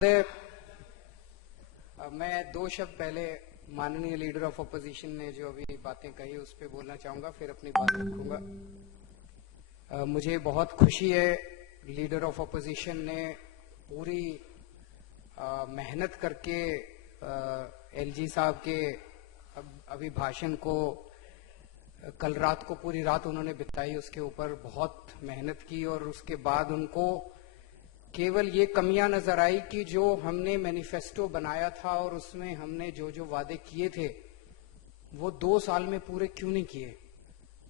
मैं दो शब्द पहले माननीय लीडर ऑफ अपोजिशन ने जो अभी बातें कही उस पर बोलना चाहूंगा, फिर अपनी बात रखूंगा। मुझे बहुत खुशी है लीडर ऑफ अपोजिशन ने पूरी मेहनत करके एलजी साहब के अभिभाषण को कल रात को पूरी रात उन्होंने बिताई, उसके ऊपर बहुत मेहनत की और उसके बाद उनको केवल ये कमियां नजर आई कि जो हमने मैनिफेस्टो बनाया था और उसमें हमने जो जो वादे किए थे वो 2 साल में पूरे क्यों नहीं किए।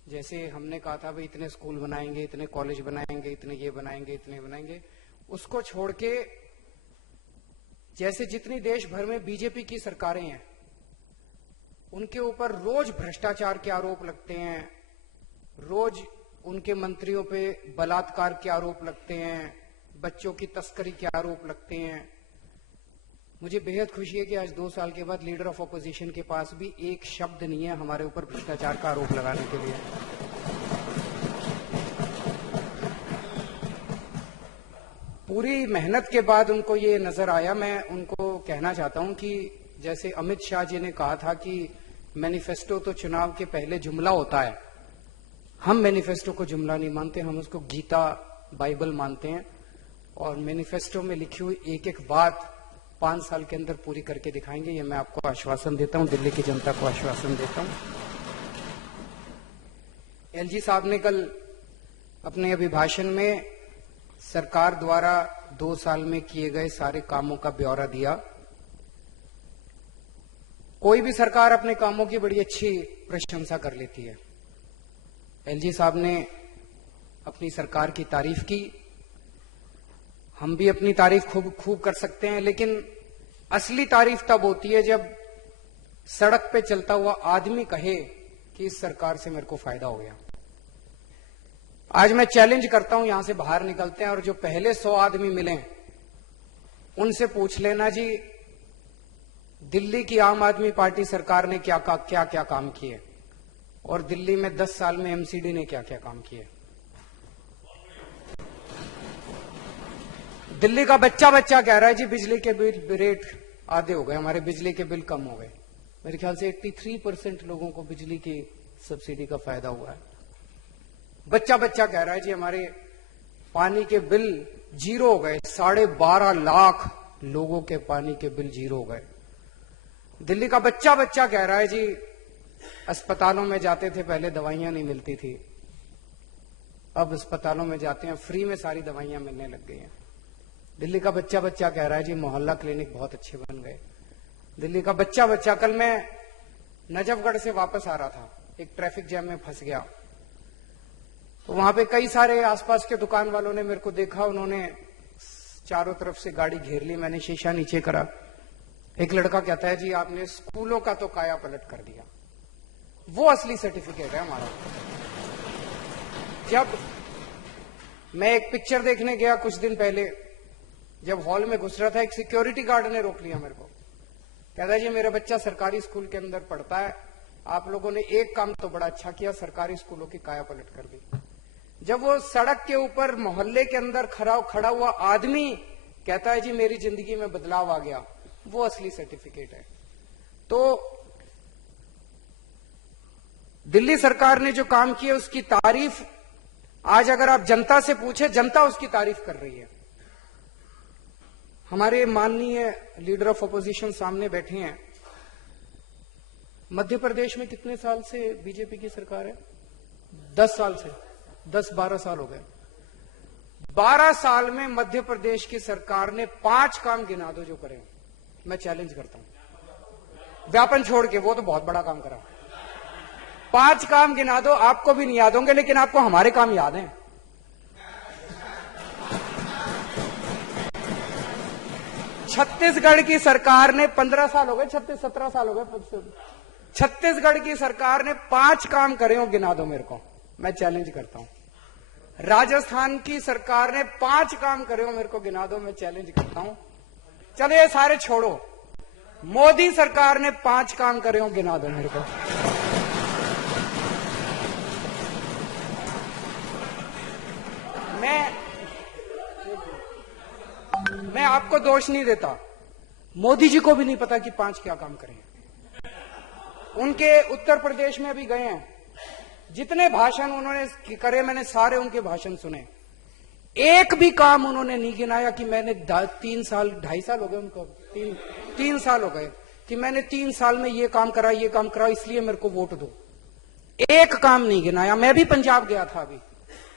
जैसे हमने कहा था भाई इतने स्कूल बनाएंगे, इतने कॉलेज बनाएंगे, इतने ये बनाएंगे, इतने बनाएंगे, उसको छोड़ के जैसे जितनी देश भर में बीजेपी की सरकारें हैं उनके ऊपर रोज भ्रष्टाचार के आरोप लगते हैं, रोज उनके मंत्रियों पे बलात्कार के आरोप लगते हैं, बच्चों की तस्करी के आरोप लगते हैं। मुझे बेहद खुशी है कि आज 2 साल के बाद लीडर ऑफ अपोजिशन के पास भी एक शब्द नहीं है हमारे ऊपर भ्रष्टाचार का आरोप लगाने के लिए। पूरी मेहनत के बाद उनको ये नजर आया। मैं उनको कहना चाहता हूं कि जैसे अमित शाह जी ने कहा था कि मैनिफेस्टो तो चुनाव के पहले जुमला होता है, हम मैनिफेस्टो को जुमला नहीं मानते, हम उसको गीता बाइबल मानते हैं और मैनिफेस्टो में लिखी हुई एक एक बात 5 साल के अंदर पूरी करके दिखाएंगे, ये मैं आपको आश्वासन देता हूं, दिल्ली की जनता को आश्वासन देता हूं। एलजी साहब ने कल अपने अभिभाषण में सरकार द्वारा 2 साल में किए गए सारे कामों का ब्यौरा दिया। कोई भी सरकार अपने कामों की बड़ी अच्छी प्रशंसा कर लेती है। एलजी साहब ने अपनी सरकार की तारीफ की, हम भी अपनी तारीफ खूब कर सकते हैं, लेकिन असली तारीफ तब होती है जब सड़क पे चलता हुआ आदमी कहे कि इस सरकार से मेरे को फायदा हो गया। आज मैं चैलेंज करता हूं, यहां से बाहर निकलते हैं और जो पहले 100 आदमी मिले उनसे पूछ लेना जी दिल्ली की आम आदमी पार्टी सरकार ने क्या क्या काम किए और दिल्ली में 10 साल में एमसीडी ने क्या क्या काम किए। दिल्ली का बच्चा कह रहा है जी बिजली के बिल रेट आधे हो गए, हमारे बिजली के बिल कम हो गए। मेरे ख्याल से 83% लोगों को बिजली की सब्सिडी का फायदा हुआ है। बच्चा कह रहा है जी हमारे पानी के बिल 0 हो गए, 12.5 लाख लोगों के पानी के बिल 0 हो गए। दिल्ली का बच्चा कह रहा है जी अस्पतालों में जाते थे पहले दवाइयां नहीं मिलती थी, अब अस्पतालों में जाते हैं फ्री में सारी दवाइयां मिलने लग गई हैं। दिल्ली का बच्चा कह रहा है जी मोहल्ला क्लिनिक बहुत अच्छे बन गए। दिल्ली का बच्चा कल मैं नजफगढ़ से वापस आ रहा था, एक ट्रैफिक जैम में फंस गया, तो वहां पे कई सारे आसपास के दुकान वालों ने मेरे को देखा, उन्होंने चारों तरफ से गाड़ी घेर ली, मैंने शीशा नीचे करा। एक लड़का कहता है जी आपने स्कूलों का तो काया पलट कर दिया। वो असली सर्टिफिकेट है हमारा। जब मैं एक पिक्चर देखने गया कुछ दिन पहले, जब हॉल में घुस रहा था एक सिक्योरिटी गार्ड ने रोक लिया मेरे को, कहता है जी मेरा बच्चा सरकारी स्कूल के अंदर पढ़ता है, आप लोगों ने एक काम तो बड़ा अच्छा किया, सरकारी स्कूलों की काया पलट कर दी। जब वो सड़क के ऊपर मोहल्ले के अंदर खड़ा हुआ आदमी कहता है जी मेरी जिंदगी में बदलाव आ गया, वो असली सर्टिफिकेट है। तो दिल्ली सरकार ने जो काम किया उसकी तारीफ आज अगर आप जनता से पूछे, जनता उसकी तारीफ कर रही है। हमारे माननीय लीडर ऑफ अपोजिशन सामने बैठे हैं। मध्य प्रदेश में कितने साल से बीजेपी की सरकार है? 10 साल से, 10-12 साल हो गए। 12 साल में मध्य प्रदेश की सरकार ने 5 काम गिना दो जो करे, मैं चैलेंज करता हूं। व्यापन छोड़ के, वो तो बहुत बड़ा काम करा। 5 काम गिना दो, आपको भी नहीं याद होंगे लेकिन आपको हमारे काम याद हैं। छत्तीसगढ़ की सरकार ने 15 साल हो गए, 17 साल हो गए, छत्तीसगढ़ की सरकार ने 5 काम करे हो, गिना दो मेरे को, मैं चैलेंज करता हूं। राजस्थान की सरकार ने 5 काम करे हो, मेरे को गिना दो, मैं चैलेंज करता हूं। चलो ये सारे छोड़ो, मोदी सरकार ने 5 काम करे हो, गिना दो मेरे को। मैं आपको दोष नहीं देता, मोदी जी को भी नहीं पता कि 5 क्या काम करें। उनके उत्तर प्रदेश में अभी गए हैं, जितने भाषण उन्होंने करे मैंने सारे उनके भाषण सुने, एक भी काम उन्होंने नहीं गिनाया कि मैंने 3 साल 2.5 साल हो गए उनको, 3 साल हो गए कि मैंने 3 साल में ये काम करा ये काम करा इसलिए मेरे को वोट दो। एक काम नहीं गिनाया। मैं भी पंजाब गया था अभी,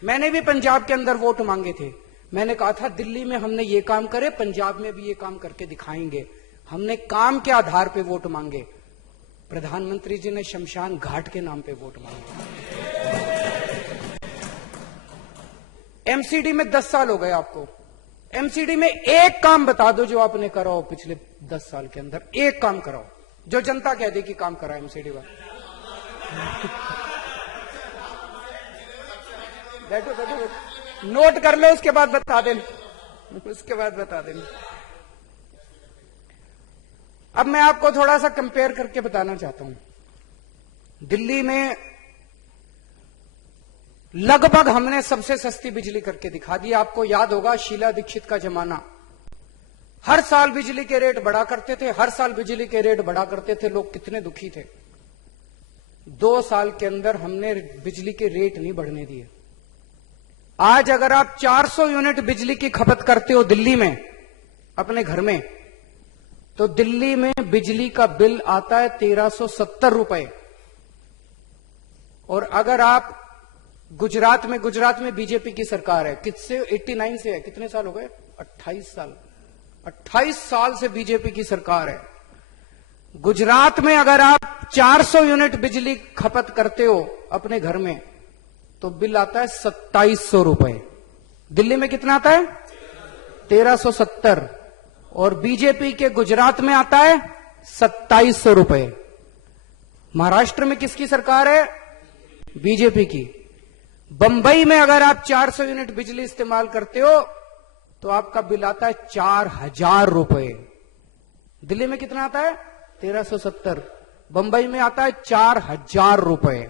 मैंने भी पंजाब के अंदर वोट मांगे थे। मैंने कहा था दिल्ली में हमने ये काम करे, पंजाब में भी ये काम करके दिखाएंगे। हमने काम के आधार पे वोट मांगे। प्रधानमंत्री जी ने शमशान घाट के नाम पे वोट मांगे। एमसीडी में 10 साल हो गए आपको। एमसीडी में एक काम बता दो जो आपने करा हो पिछले 10 साल के अंदर, एक काम कराओ जो जनता कह दे कि काम करा एमसीडी वाला। बैठो बैठो, नोट कर लो, उसके बाद बता देना, उसके बाद बता देना। अब मैं आपको थोड़ा सा कंपेयर करके बताना चाहता हूं। दिल्ली में लगभग हमने सबसे सस्ती बिजली करके दिखा दी। आपको याद होगा शीला दीक्षित का जमाना, हर साल बिजली के रेट बढ़ा करते थे, हर साल बिजली के रेट बढ़ा करते थे, लोग कितने दुखी थे। 2 साल के अंदर हमने बिजली के रेट नहीं बढ़ने दिए। आज अगर आप 400 यूनिट बिजली की खपत करते हो दिल्ली में अपने घर में, तो दिल्ली में बिजली का बिल आता है 1370 रुपए। और अगर आप गुजरात में बीजेपी की सरकार है, किससे 89 से है, कितने साल हो गए, 28 साल से बीजेपी की सरकार है। गुजरात में अगर आप 400 यूनिट बिजली खपत करते हो अपने घर में तो बिल आता है 2700 रुपए। दिल्ली में कितना आता है, 1370, और बीजेपी के गुजरात में आता है 2700 रुपए। महाराष्ट्र में किसकी सरकार है, बीजेपी की। बंबई में अगर आप 400 यूनिट बिजली इस्तेमाल करते हो तो आपका बिल आता है 4000 रुपए। दिल्ली में कितना आता है, 1370, बंबई में आता है 4000 रुपए।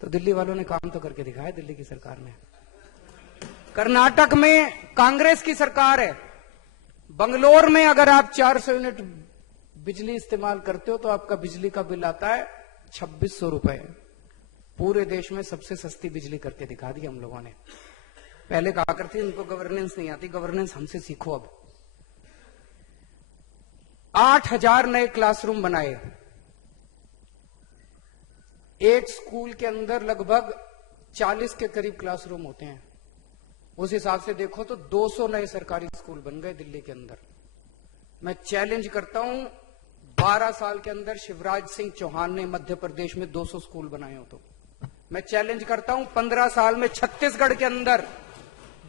तो दिल्ली वालों ने काम तो करके दिखाया, दिल्ली की सरकार ने। कर्नाटक में कांग्रेस की सरकार है, बंगलोर में अगर आप 400 यूनिट बिजली इस्तेमाल करते हो तो आपका बिजली का बिल आता है 2600 रुपए। पूरे देश में सबसे सस्ती बिजली करके दिखा दी हम लोगों ने। पहले कहा करती इनको गवर्नेंस नहीं आती, गवर्नेंस हमसे सीखो। अब 8000 नए क्लासरूम बनाए। एक स्कूल के अंदर लगभग 40 के करीब क्लासरूम होते हैं। उस हिसाब से देखो तो 200 नए सरकारी स्कूल बन गए दिल्ली के अंदर। मैं चैलेंज करता हूं, 12 साल के अंदर शिवराज सिंह चौहान ने मध्य प्रदेश में 200 स्कूल बनाए हो तो मैं चैलेंज करता हूं 15 साल में छत्तीसगढ़ के अंदर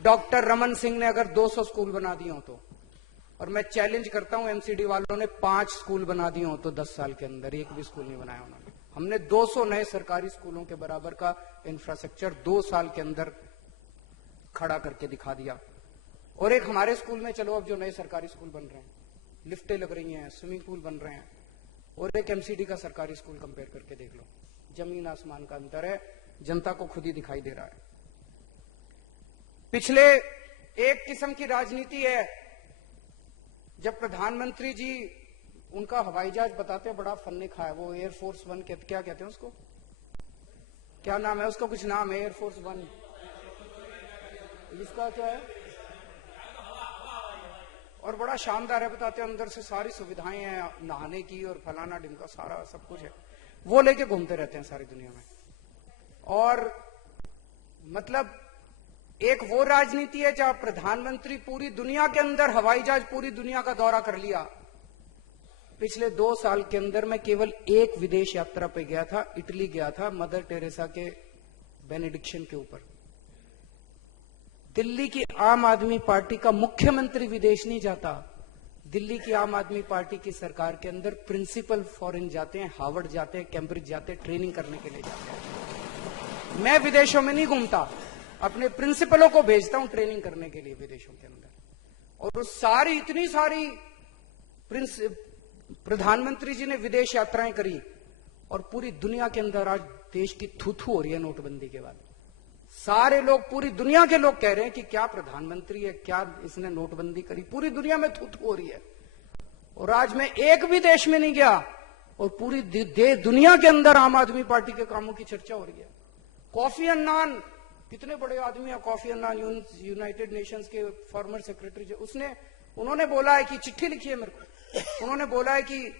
डॉक्टर रमन सिंह ने अगर 200 स्कूल बना दिए हो तो, और मैं चैलेंज करता हूं एमसीडी वालों ने 5 स्कूल बना दिए हो तो 10 साल के अंदर एक भी स्कूल नहीं बनाया उन्होंने। हमने 200 नए सरकारी स्कूलों के बराबर का इंफ्रास्ट्रक्चर 2 साल के अंदर खड़ा करके दिखा दिया। और एक हमारे स्कूल में चलो अब जो नए सरकारी स्कूल बन रहे हैं, लिफ्टें लग रही हैं, स्विमिंग पूल बन रहे हैं, और एक एमसीडी का सरकारी स्कूल कंपेयर करके देख लो, जमीन आसमान का अंतर है। जनता को खुद ही दिखाई दे रहा है। पिछले एक किस्म की राजनीति है, जब प्रधानमंत्री जी उनका हवाई जहाज बताते हैं बड़ा फन्ने खा है, वो एयरफोर्स 1 क्या कहते हैं उसको, क्या नाम है उसका, कुछ नाम है एयरफोर्स 1, इसका क्या है, और बड़ा शानदार है बताते हैं, अंदर से सारी सुविधाएं हैं नहाने की और फलाना ढिमका सारा सब कुछ है। वो लेके घूमते रहते हैं सारी दुनिया में। और मतलब एक वो राजनीति है जहां प्रधानमंत्री पूरी दुनिया के अंदर हवाई जहाज पूरी दुनिया का दौरा कर लिया। पिछले 2 साल के अंदर मैं केवल एक विदेश यात्रा पे गया था, इटली गया था, मदर टेरेसा के बेनेडिक्शन के ऊपर। दिल्ली की आम आदमी पार्टी का मुख्यमंत्री विदेश नहीं जाता। दिल्ली की आम आदमी पार्टी की सरकार के अंदर प्रिंसिपल फॉरेन जाते हैं, हार्वर्ड जाते हैं, कैम्ब्रिज जाते हैं, ट्रेनिंग करने के लिए जाते हैं। मैं विदेशों में नहीं घूमता, अपने प्रिंसिपलों को भेजता हूं ट्रेनिंग करने के लिए विदेशों के अंदर। और वो सारी इतनी सारी प्रधानमंत्री जी ने विदेश यात्राएं करी, और पूरी दुनिया के अंदर आज देश की थू-थू हो रही है नोटबंदी के बाद। सारे लोग, पूरी दुनिया के लोग कह रहे हैं कि क्या प्रधानमंत्री है, क्या इसने नोटबंदी करी, पूरी दुनिया में थू थू हो रही है। और आज मैं एक भी देश में नहीं गया और पूरी दुनिया के अंदर आम आदमी पार्टी के कामों की चर्चा हो रही है। कॉफी अन्नान, कितने बड़े आदमी है कॉफी अन्नान, यूनाइटेड नेशंस के फॉर्मर सेक्रेटरी, उन्होंने बोला है कि चिट्ठी लिखी है मेरे को, उन्होंने बोला है कि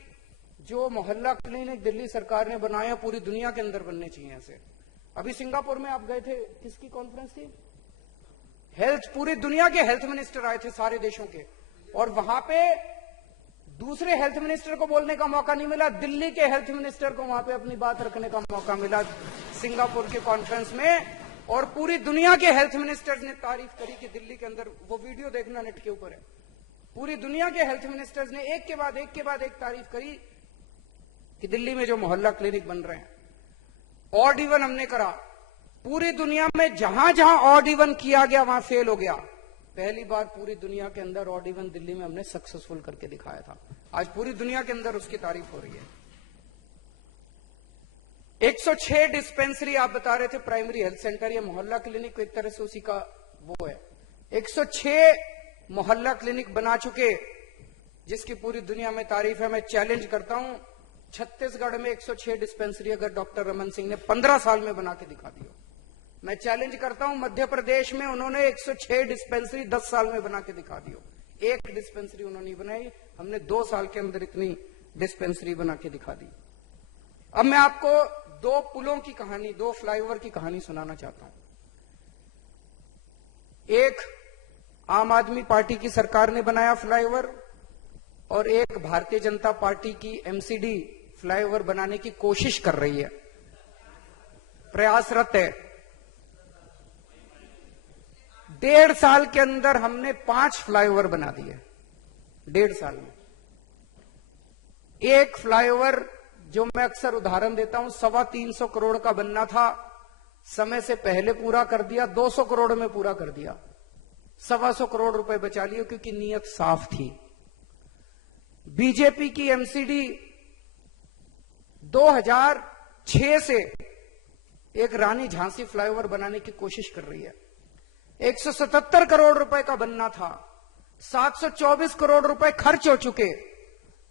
जो मोहल्ला क्लिनिक दिल्ली सरकार ने बनाया पूरी दुनिया के अंदर बनने चाहिए ऐसे। अभी सिंगापुर में आप गए थे, किसकी कॉन्फ्रेंस थी? हेल्थ, पूरी दुनिया के हेल्थ मिनिस्टर आए थे सारे देशों के, और वहां पे दूसरे हेल्थ मिनिस्टर को बोलने का मौका नहीं मिला, दिल्ली के हेल्थ मिनिस्टर को वहां पे अपनी बात रखने का मौका मिला सिंगापुर के कॉन्फ्रेंस में। और पूरी दुनिया के हेल्थ मिनिस्टर्स ने तारीफ करी कि दिल्ली के अंदर, वो वीडियो देखना नेट के ऊपर है, पूरी दुनिया के हेल्थ मिनिस्टर्स ने एक के बाद एक तारीफ करी कि दिल्ली में जो मोहल्ला क्लिनिक बन रहे हैं। ऑड इवन हमने करा, पूरी दुनिया में जहां जहां ऑड इवन किया गया वहां फेल हो गया। पहली बार पूरी दुनिया के अंदर ऑड इवन दिल्ली में हमने सक्सेसफुल करके दिखाया था। आज पूरी दुनिया के अंदर उसकी तारीफ हो रही है। 106 डिस्पेंसरी आप बता रहे थे, प्राइमरी हेल्थ सेंटर या मोहल्ला क्लिनिक एक तरह से उसी का वो है। 106 मोहल्ला क्लिनिक बना चुके, जिसकी पूरी दुनिया में तारीफ है। मैं चैलेंज करता हूं, छत्तीसगढ़ में 106 डिस्पेंसरी अगर डॉक्टर रमन सिंह ने 15 साल में बना के दिखा दिया। मैं चैलेंज करता हूं, मध्य प्रदेश में उन्होंने 106 डिस्पेंसरी 10 साल में बना के दिखा दियो। एक डिस्पेंसरी उन्होंने नहीं बनाई, हमने 2 साल के अंदर इतनी डिस्पेंसरी बना के दिखा दी। अब मैं आपको 2 पुलों की कहानी, 2 फ्लाईओवर की कहानी सुनाना चाहता हूं। एक आम आदमी पार्टी की सरकार ने बनाया फ्लाईओवर, और एक भारतीय जनता पार्टी की एमसीडी फ्लाईओवर बनाने की कोशिश कर रही है, प्रयासरत है। 1.5 साल के अंदर हमने 5 फ्लाईओवर बना दिए, 1.5 साल में। एक फ्लाईओवर जो मैं अक्सर उदाहरण देता हूं, 325 करोड़ का बनना था, समय से पहले पूरा कर दिया, 200 करोड़ में पूरा कर दिया, 125 करोड़ रुपए बचा लिए क्योंकि नीयत साफ थी। बीजेपी की एमसीडी 2006 से एक रानी झांसी फ्लाईओवर बनाने की कोशिश कर रही है। 177 करोड़ रुपए का बनना था, 724 करोड़ रुपए खर्च हो चुके,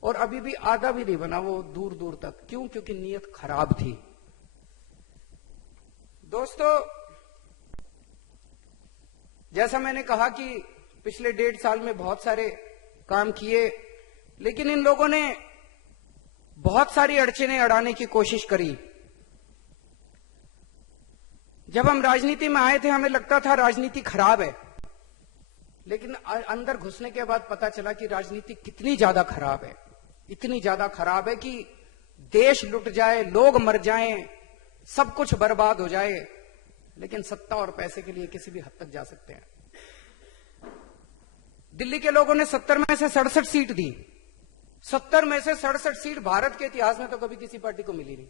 और अभी भी आधा भी नहीं बना वो दूर दूर तक। क्यों? क्योंकि नीयत खराब थी। दोस्तों, जैसा मैंने कहा कि पिछले 1.5 साल में बहुत सारे काम किए, लेकिन इन लोगों ने बहुत सारी अड़चनें अड़ाने की कोशिश करी। जब हम राजनीति में आए थे हमें लगता था राजनीति खराब है, लेकिन अंदर घुसने के बाद पता चला कि राजनीति कितनी ज्यादा खराब है। इतनी ज्यादा खराब है कि देश लुट जाए, लोग मर जाएं, सब कुछ बर्बाद हो जाए, लेकिन सत्ता और पैसे के लिए किसी भी हद तक जा सकते हैं। दिल्ली के लोगों ने 70 में से 67 सीट दी। 70 में से 67 सीट भारत के इतिहास में तो कभी किसी पार्टी को मिली नहीं।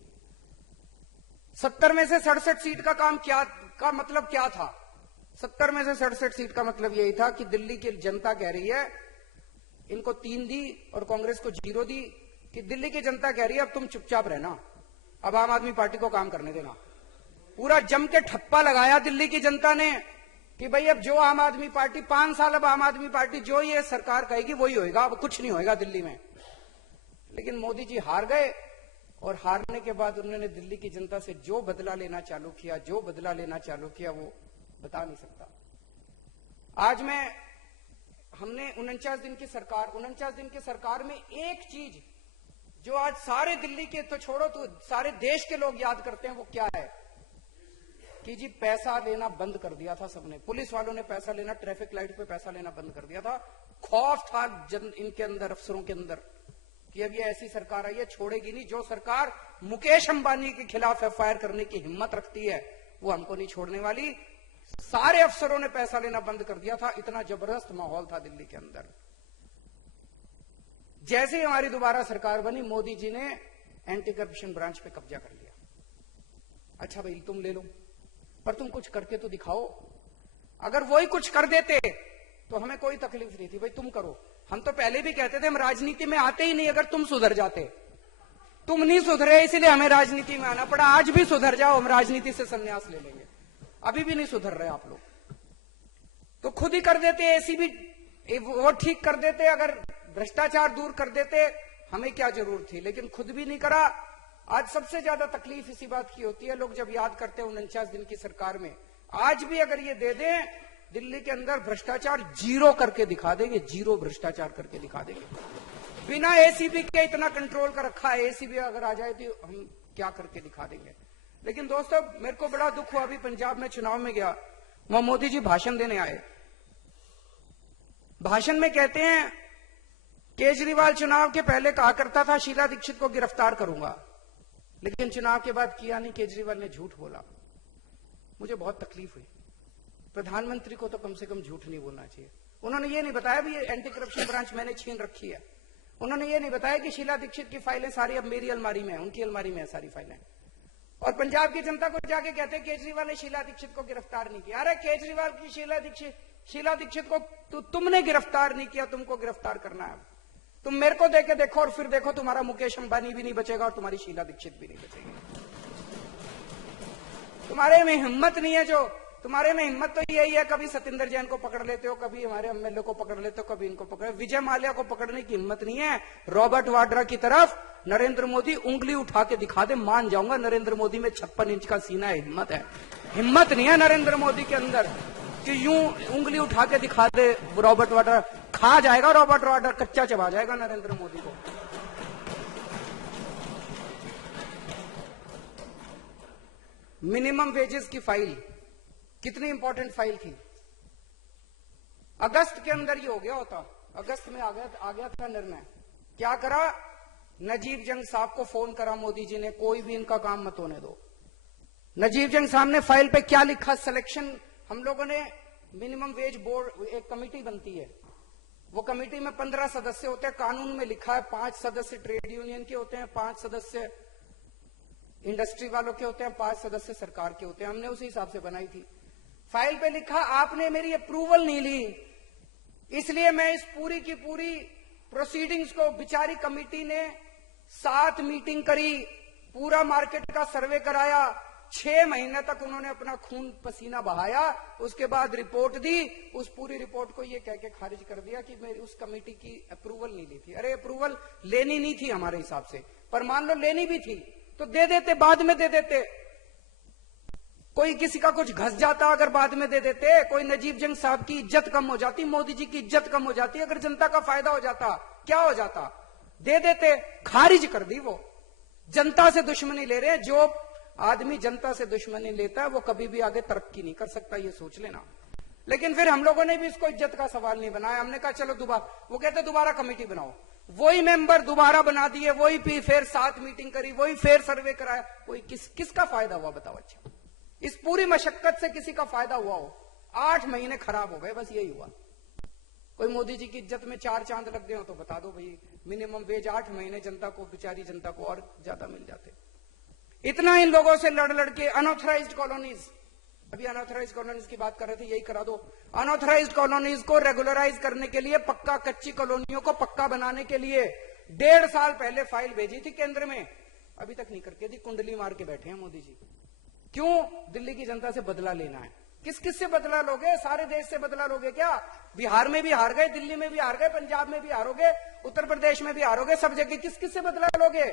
70 में से 67 सीट का काम क्या का मतलब क्या था? 70 में से 67 सीट का मतलब यही था कि दिल्ली की जनता कह रही है, इनको 3 दी और कांग्रेस को 0 दी, कि दिल्ली की जनता कह रही है अब तुम चुपचाप रहना, अब आम आदमी पार्टी को काम करने देना। पूरा जम के ठप्पा लगाया दिल्ली की जनता ने कि भाई अब जो आम आदमी पार्टी 5 साल, अब आम आदमी पार्टी जो ये सरकार कहेगी वही होएगा, अब कुछ नहीं होएगा दिल्ली में। लेकिन मोदी जी हार गए, और हारने के बाद उन्होंने दिल्ली की जनता से जो बदला लेना चालू किया, वो बता नहीं सकता। आज हमने 49 दिन की सरकार में एक चीज जो आज सारे दिल्ली के तो छोड़ो, तो सारे देश के लोग याद करते हैं, वो क्या है कि जी पैसा लेना बंद कर दिया था सबने। पुलिस वालों ने पैसा लेना, ट्रैफिक लाइट पे पैसा लेना बंद कर दिया था। खौफ था इनके अंदर, अफसरों के अंदर, कि अब ये ऐसी सरकार आई है छोड़ेगी नहीं। जो सरकार मुकेश अंबानी के खिलाफ एफआईआर करने की हिम्मत रखती है वो हमको नहीं छोड़ने वाली। सारे अफसरों ने पैसा लेना बंद कर दिया था। इतना जबरदस्त माहौल था दिल्ली के अंदर। जैसे ही हमारी दोबारा सरकार बनी, मोदी जी ने एंटी करप्शन ब्रांच पे कब्जा कर लिया। अच्छा भाई तुम ले लो, पर तुम कुछ करके तो दिखाओ। अगर वही कुछ कर देते तो हमें कोई तकलीफ नहीं थी, भाई तुम करो। हम तो पहले भी कहते थे हम राजनीति में आते ही नहीं अगर तुम सुधर जाते। तुम नहीं सुधरे इसलिए हमें राजनीति में आना पड़ा। आज भी सुधर जाओ, हम राजनीति से संन्यास ले लेंगे। अभी भी नहीं सुधर रहे आप लोग। तो खुद ही कर देते, एसीबी वो ठीक कर देते, अगर भ्रष्टाचार दूर कर देते, हमें क्या जरूरत थी, लेकिन खुद भी नहीं करा। आज सबसे ज्यादा तकलीफ इसी बात की होती है, लोग जब याद करते हैं 49 दिन की सरकार में, आज भी अगर ये दे दें, दिल्ली के अंदर भ्रष्टाचार जीरो करके दिखा देंगे, जीरो भ्रष्टाचार करके दिखा देंगे। बिना एसीबी के इतना कंट्रोल कर रखा है, एसीबी अगर आ जाए तो हम क्या करके दिखा देंगे। लेकिन दोस्तों, मेरे को बड़ा दुख हुआ, अभी पंजाब में चुनाव में गया, वहां मोदी जी भाषण देने आए। भाषण में कहते हैं, केजरीवाल चुनाव के पहले कहा करता था शीला दीक्षित को गिरफ्तार करूंगा, लेकिन चुनाव के बाद किया नहीं, केजरीवाल ने झूठ बोला। मुझे बहुत तकलीफ हुई। प्रधानमंत्री को तो कम से कम झूठ नहीं बोलना चाहिए। उन्होंने ये नहीं बताया भी एंटी करप्शन ब्रांच मैंने छीन रखी है। उन्होंने ये नहीं बताया कि शीला दीक्षित की फाइलें सारी अब मेरी अलमारी में है, उनकी अलमारी में है सारी फाइलें। और पंजाब की जनता को जाके कहते हैं केजरीवाल ने शीला दीक्षित को गिरफ्तार नहीं किया। अरे केजरीवाल की शीला दीक्षित को तुमने गिरफ्तार नहीं किया, तुमको गिरफ्तार करना है। तुम मेरे को देके देखो और फिर देखो, तुम्हारा मुकेश अंबानी भी नहीं बचेगा और तुम्हारी शीला दीक्षित भी नहीं बचेगी। तुम्हारे में हिम्मत नहीं है, जो तुम्हारे में हिम्मत तो यही है, कभी सतिंदर जैन को पकड़ लेते हो, कभी हमारे एमएलए को पकड़ लेते हो, कभी इनको पकड़। विजय माल्या को पकड़ने की हिम्मत नहीं है। रॉबर्ट वाड्रा की तरफ नरेंद्र मोदी उंगली उठा के दिखा दे, मान जाऊंगा नरेंद्र मोदी में 56 इंच का सीना है, हिम्मत है। हिम्मत नहीं है नरेंद्र मोदी के अंदर कि यूं उंगली उठा के दिखा दे। रॉबर्ट वाड्रा खा जाएगा, रॉबर्ट वाड्रा कच्चा चबा जाएगा नरेंद्र मोदी को। मिनिमम वेजेस की फाइल कितनी इंपॉर्टेंट फाइल थी। अगस्त के अंदर ये हो गया होता, अगस्त में आ गया था निर्णय। क्या करा, नजीब जंग साहब को फोन करा मोदी जी ने, कोई भी इनका काम मत होने दो। नजीब जंग साहब ने फाइल पे क्या लिखा, सिलेक्शन, हम लोगों ने मिनिमम वेज बोर्ड, एक कमेटी बनती है, वो कमेटी में 15 सदस्य होते हैं। कानून में लिखा है 5 सदस्य ट्रेड यूनियन के होते हैं, 5 सदस्य इंडस्ट्री वालों के होते हैं, 5 सदस्य सरकार के होते हैं। हमने उसी हिसाब से बनाई थी। फाइल पे लिखा, आपने मेरी अप्रूवल नहीं ली, इसलिए मैं इस पूरी की पूरी प्रोसीडिंग्स को, बिचारी कमेटी ने 7 मीटिंग करी, पूरा मार्केट का सर्वे कराया, 6 महीने तक उन्होंने अपना खून पसीना बहाया, उसके बाद रिपोर्ट दी। उस पूरी रिपोर्ट को ये कह के खारिज कर दिया कि मैं उस कमेटी की अप्रूवल नहीं ली थी। अरे अप्रूवल लेनी नहीं थी हमारे हिसाब से, पर मान लो लेनी भी थी तो दे देते, बाद में दे देते। कोई किसी का कुछ घस जाता अगर बाद में दे देते, कोई नजीब जंग साहब की इज्जत कम हो जाती, मोदी जी की इज्जत कम हो जाती, अगर जनता का फायदा हो जाता, क्या हो जाता, दे देते। खारिज कर दी वो। जनता से दुश्मनी ले रहे, जो आदमी जनता से दुश्मनी लेता है वो कभी भी आगे तरक्की नहीं कर सकता, ये सोच लेना। लेकिन फिर हम लोगों ने भी इसको इज्जत का सवाल नहीं बनाया। हमने कहा चलो दोबारा, वो कहते दोबारा कमेटी बनाओ, वही मेंबर दोबारा बना दिए, वही फिर 7 मीटिंग करी, वही फिर सर्वे कराया। कोई किसका फायदा हुआ बताओ। अच्छा, इस पूरी मशक्कत से किसी का फायदा हुआ हो? 8 महीने खराब हो गए, बस यही हुआ। कोई मोदी जी की इज्जत में 4 चांद लग गए हो तो बता दो भाई, मिनिमम वेज 8 महीने जनता को, बेचारी जनता को और ज्यादा मिल जाते। इतना इन लोगों से लड़ के अनऑथराइज्ड कॉलोनीज, अभी अनऑथराइज्ड कॉलोनीज की बात कर रहे थे, यही करा दो। अनऑथराइज्ड कॉलोनीज को रेगुलराइज करने के लिए, पक्का, कच्ची कॉलोनियों को पक्का बनाने के लिए 1.5 साल पहले फाइल भेजी थी केंद्र में, अभी तक नहीं करके दी। कुंडली मार के बैठे हैं मोदी जी। क्यों? दिल्ली की जनता से बदला लेना है। किस से बदला लोगे? सारे देश से बदला लोगे क्या? बिहार में भी हार गए, दिल्ली में भी हार गए, पंजाब में भी हारोगे, उत्तर प्रदेश में भी हारोगे, सब जगह किस से बदला लोगे?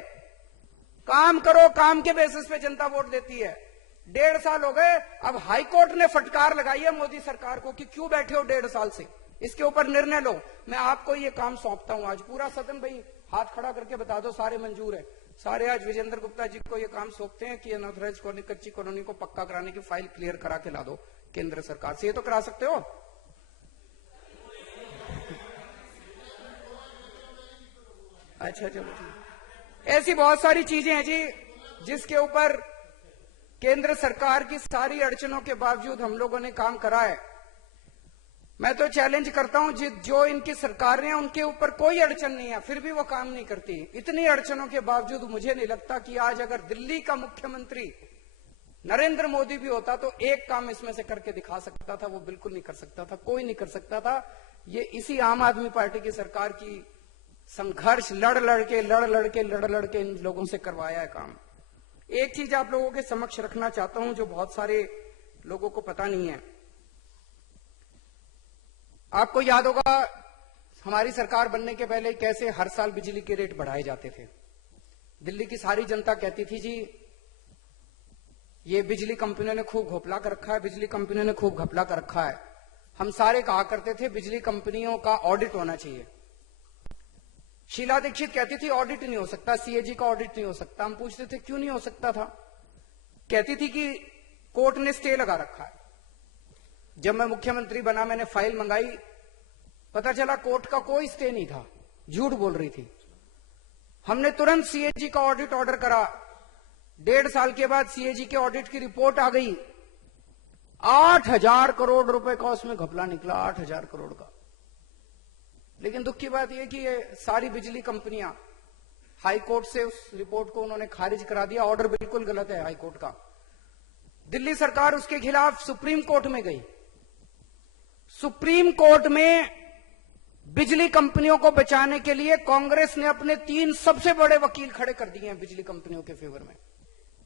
काम करो, काम के बेसिस पे जनता वोट देती है। 1.5 साल हो गए, अब हाईकोर्ट ने फटकार लगाई है मोदी सरकार को कि क्यों बैठे हो 1.5 साल से, इसके ऊपर निर्णय लो। मैं आपको ये काम सौंपता हूं आज। पूरा सदन भाई हाथ खड़ा करके बता दो सारे मंजूर है। सारे आज विजेंद्र गुप्ता जी को ये काम सौंपते हैं कि अनऑथराइज कॉलोनी, कच्ची कॉलोनी को पक्का कराने की फाइल क्लियर करा के ला दो केंद्र सरकार से। ये तो करा सकते हो। अच्छा चलो ठीक। ऐसी बहुत सारी चीजें हैं जी जिसके ऊपर केंद्र सरकार की सारी अड़चनों के बावजूद हम लोगों ने काम करा है। मैं तो चैलेंज करता हूं, जो इनकी सरकार है उनके ऊपर कोई अड़चन नहीं है, फिर भी वो काम नहीं करती। इतनी अड़चनों के बावजूद मुझे नहीं लगता कि आज अगर दिल्ली का मुख्यमंत्री नरेंद्र मोदी भी होता तो एक काम इसमें से करके दिखा सकता था। वो बिल्कुल नहीं कर सकता था, कोई नहीं कर सकता था। ये इसी आम आदमी पार्टी की सरकार की संघर्ष लड़ लड़ के इन लोगों से करवाया है काम। एक चीज आप लोगों के समक्ष रखना चाहता हूं, जो बहुत सारे लोगों को पता नहीं है। आपको याद होगा हमारी सरकार बनने के पहले कैसे हर साल बिजली के रेट बढ़ाए जाते थे। दिल्ली की सारी जनता कहती थी जी ये बिजली कंपनियों ने खूब घोपला कर रखा है, बिजली कंपनियों ने खूब घपला कर रखा है। हम सारे कहा करते थे बिजली कंपनियों का ऑडिट होना चाहिए। शीला दीक्षित कहती थी ऑडिट नहीं हो सकता, सीएजी का ऑडिट नहीं हो सकता। हम पूछते थे क्यों नहीं हो सकता था? कहती थी कि कोर्ट ने स्टे लगा रखा है। जब मैं मुख्यमंत्री बना मैंने फाइल मंगाई, पता चला कोर्ट का कोई स्टे नहीं था, झूठ बोल रही थी। हमने तुरंत सीएजी का ऑडिट ऑर्डर करा। 1.5 साल के बाद सीएजी के ऑडिट की रिपोर्ट आ गई। 8,000 करोड़ रुपए का उसमें घपला निकला, 8,000 करोड़ का। लेकिन दुख की बात यह कि ये सारी बिजली कंपनियां हाई कोर्ट से उस रिपोर्ट को उन्होंने खारिज करा दिया। ऑर्डर बिल्कुल गलत है हाई कोर्ट का। दिल्ली सरकार उसके खिलाफ सुप्रीम कोर्ट में गई। सुप्रीम कोर्ट में बिजली कंपनियों को बचाने के लिए कांग्रेस ने अपने 3 सबसे बड़े वकील खड़े कर दिए हैं बिजली कंपनियों के फेवर में।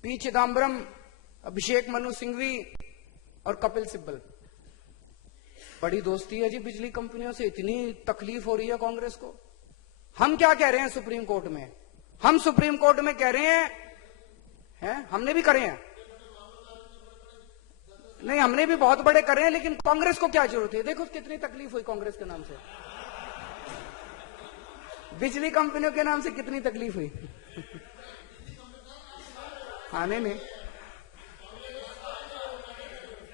पी चिदम्बरम, अभिषेक मनु सिंघवी और कपिल सिब्बल। बड़ी दोस्ती है जी बिजली कंपनियों से, इतनी तकलीफ हो रही है कांग्रेस को। हम क्या कह रहे हैं सुप्रीम कोर्ट में? हम सुप्रीम कोर्ट में कह रहे हैं हमने भी करे हैं, नहीं हमने भी बहुत बड़े करे हैं, लेकिन कांग्रेस को क्या जरूरत है? देखो कितनी तकलीफ हुई कांग्रेस के नाम से, बिजली कंपनियों के नाम से कितनी तकलीफ हुई। हाँ नहीं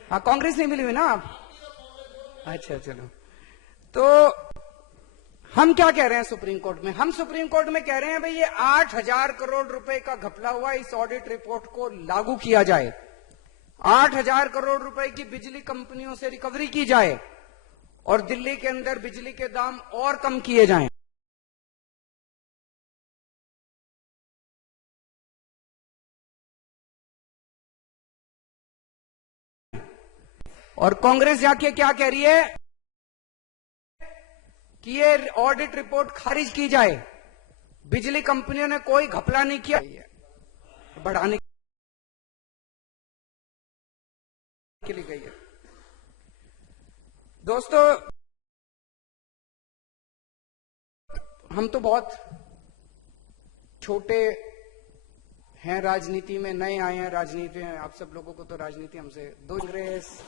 हाँ कांग्रेस नहीं मिली हुई ना आप? अच्छा चलो, तो हम क्या कह रहे हैं सुप्रीम कोर्ट में? हम सुप्रीम कोर्ट में कह रहे हैं भाई ये 8,000 करोड़ रुपए का घपला हुआ, इस ऑडिट रिपोर्ट को लागू किया जाए। 8,000 करोड़ रुपए की बिजली कंपनियों से रिकवरी की जाए और दिल्ली के अंदर बिजली के दाम और कम किए जाएं। और कांग्रेस जाके क्या कह रही है कि ये ऑडिट रिपोर्ट खारिज की जाए। बिजली कंपनियों ने कोई घपला नहीं किया, बढ़ाने के लिए गई है। दोस्तों हम तो बहुत छोटे हैं, राजनीति में नए आए हैं, राजनीति में आप सब लोगों को तो राजनीति हमसे कांग्रेस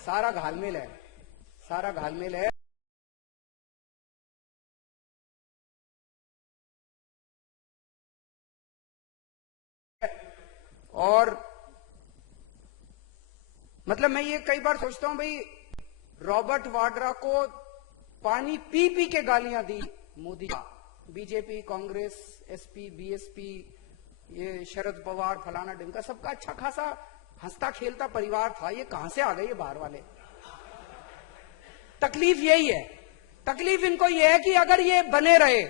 सारा घालमेल है, सारा घालमेल है। और मतलब मैं ये कई बार सोचता हूं भाई रॉबर्ट वाड्रा को पानी पी पी के गालियां दी Modi. BJP, Congress, SP, BSP, ये शरद पवार, फलाना ढिमका, सबका अच्छा खासा हंसता खेलता परिवार था। ये कहां से आ गए ये बाहर वाले? तकलीफ यही है, तकलीफ इनको ये है कि अगर ये बने रहे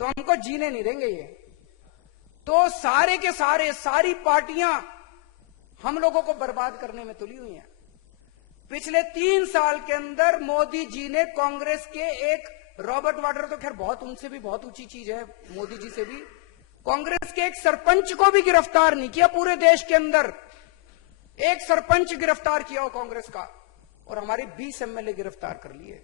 तो हमको जीने नहीं देंगे ये। तो सारे के सारे सारी पार्टियां हम लोगों को बर्बाद करने में तुली हुई हैं। पिछले 3 साल के अंदर मोदी जी ने कांग्रेस के एक रॉबर्ट वाड्रा तो खैर बहुत, उनसे भी बहुत ऊंची चीज है मोदी जी से भी, कांग्रेस के एक सरपंच को भी गिरफ्तार नहीं किया। पूरे देश के अंदर एक सरपंच गिरफ्तार किया हो कांग्रेस का, और हमारे 20 एमएलए गिरफ्तार कर लिए।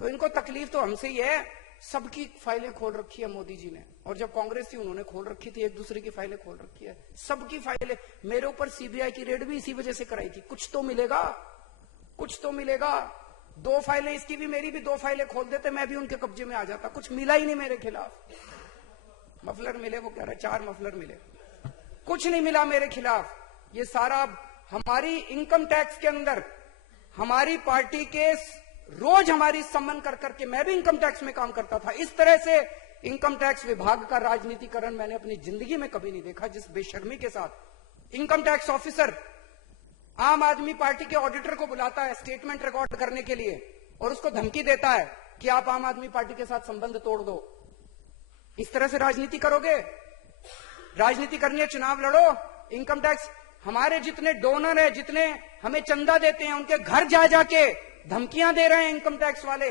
तो इनको तकलीफ तो हमसे ही है। सबकी फाइलें खोल रखी है मोदी जी ने, और जब कांग्रेस थी उन्होंने खोल रखी थी, एक दूसरे की फाइलें खोल रखी है, सबकी फाइलें। मेरे ऊपर सीबीआई की रेड भी इसी वजह से कराई थी। कुछ तो मिलेगा, कुछ तो मिलेगा। 2 फाइलें इसकी भी मेरी भी 2 फाइलें खोल देते, मैं भी उनके कब्जे में आ जाता। कुछ मिला ही नहीं मेरे खिलाफ। मफलर मिले, वो कह रहा है 4 मफलर मिले, कुछ नहीं मिला मेरे खिलाफ। ये सारा हमारी इनकम टैक्स के अंदर हमारी पार्टी के रोज हमारी सम्मान कर करके, मैं भी इनकम टैक्स में काम करता था, इस तरह से इनकम टैक्स विभाग का राजनीतिकरण मैंने अपनी जिंदगी में कभी नहीं देखा। जिस बेशर्मी के साथ इनकम टैक्स ऑफिसर आम आदमी पार्टी के ऑडिटर को बुलाता है स्टेटमेंट रिकॉर्ड करने के लिए और उसको धमकी देता है कि आप आम आदमी पार्टी के साथ संबंध तोड़ दो। इस तरह से राजनीति करोगे? राजनीति करनी है, चुनाव लड़ो। इनकम टैक्स, हमारे जितने डोनर है, जितने हमें चंदा देते हैं, उनके घर जा जाके धमकियां दे रहे हैं इनकम टैक्स वाले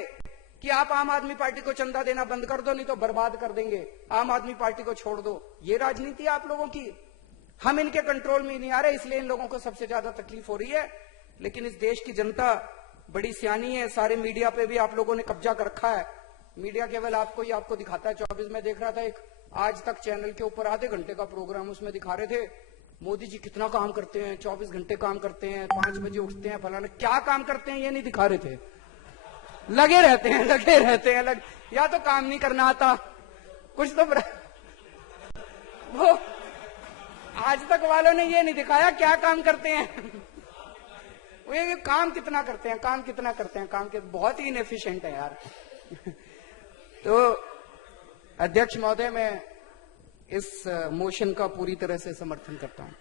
कि आप आम आदमी पार्टी को चंदा देना बंद कर दो, नहीं तो बर्बाद कर देंगे, आम आदमी पार्टी को छोड़ दो। ये राजनीति है आप लोगों की। हम इनके कंट्रोल में नहीं आ रहे, इसलिए इन लोगों को सबसे ज्यादा तकलीफ हो रही है। लेकिन इस देश की जनता बड़ी सियानी है, सारे मीडिया पे भी आप लोगों ने कब्जा कर रखा है। मीडिया केवल आपको ही आपको दिखाता है। 24 में देख रहा था एक आज तक चैनल के ऊपर आधे घंटे का प्रोग्राम, उसमें दिखा रहे थे मोदी जी कितना काम करते हैं, 24 घंटे काम करते हैं, 5 बजे उठते हैं, फलाना क्या काम करते हैं ये नहीं दिखा रहे थे। लगे रहते हैं या तो काम नहीं करना आता कुछ तो वो आज तक वालों ने ये नहीं दिखाया क्या काम करते हैं। वो ये काम कितना करते हैं, काम बहुत ही इनएफिशिएंट है यार। तो अध्यक्ष महोदय, मैं इस मोशन का पूरी तरह से समर्थन करता हूं।